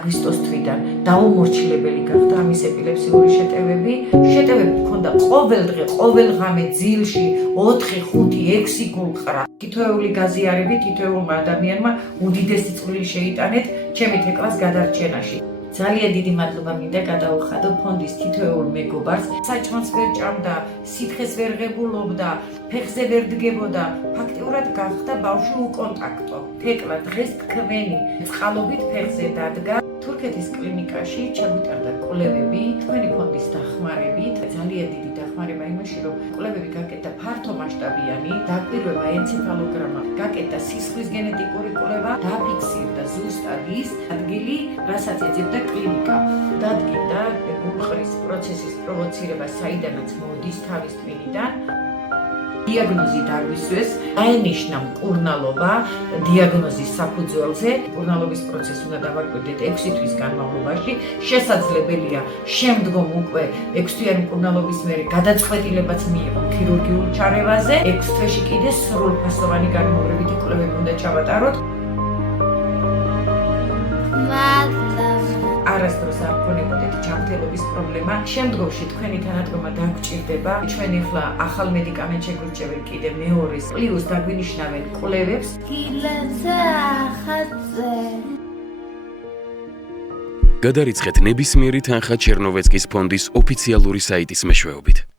აგვისტოს თვიდან დაუმორჩილებელი გახდა ამის ეპილეფსიური შეტევები. შეტევები ჰქონდა ყოველ დღე, ყოველ ღამე ძილში 4, 5, 6 გულყრა. თითოეული გაზიარები თითოეულმა ადამიანმა უდიდესი წვლილი შეიტანეთ ჩემი თეკლას გადარჩენაში. ძალიან დიდი მადლობა მინდა გადაუხადო ფონდის თითოეულ მეგობარს. საჭმელს ვერ ჭამდა, სითხეს ვერ ღებულობდა, ფეხზე ვერ დგებოდა. ფაქტიურად გახდა ბავშვი უკონტაქტო. თეკლა დღეს თქვენი წყალობით ფეხზე დადგა. თურქეთის კლინიკაში ჩაგვიტარდა კვლევები, თქვენი ფონდის დახმარებით. ძალიან დიდი დახმარება იმაში, რომ კვლევები გაკეთდა ფართო მასშტაბიანი, დაკვირვება ენცეფალოგრამა, გაკეთდა სისხლის გენეტიკური კვლევა, დაფიქსირდა ზუსტად ის ადგილი, რასაც ეძებდა კლინიკა. დადგინდა გულყრის პროცესის პროვოცირება, საიდანაც მოდის თავის ტვინიდან. დიაგნოზი დაგვისვეს, დაენიშნა მკურნალობა დიაგნოზის საფუძველზე. მკურნალობის პროცესი უნდა დავაკვირდეთ 6 თვის განმავლობაში. შესაძლებელია შემდგომ უკვე 6 თვიანი მკურნალობის მერე გადაწყვეტილებაც მიიღო ქირურგიულ ჩარევაზე. 6 თვეში კიდე სრულფასოვანი განმავლობითი კვლევები უნდა ჩავატაროთ. არასდროს არ გქონებოდეთ ჯანმრთელობის პრობლემა. შემდგომში თქვენი თანადგომა დაგჭირდება. ჩვენ ახლა ახალ მედიკამენტს შეგვირჩევენ კიდე მეორეს, პლუს დაგვინიშნავენ კვლევებს. გადარიცხეთ ნებისმიერი თანხა ჩერნოვეცკის ფონდის ოფიციალური საიტის მეშვეობით.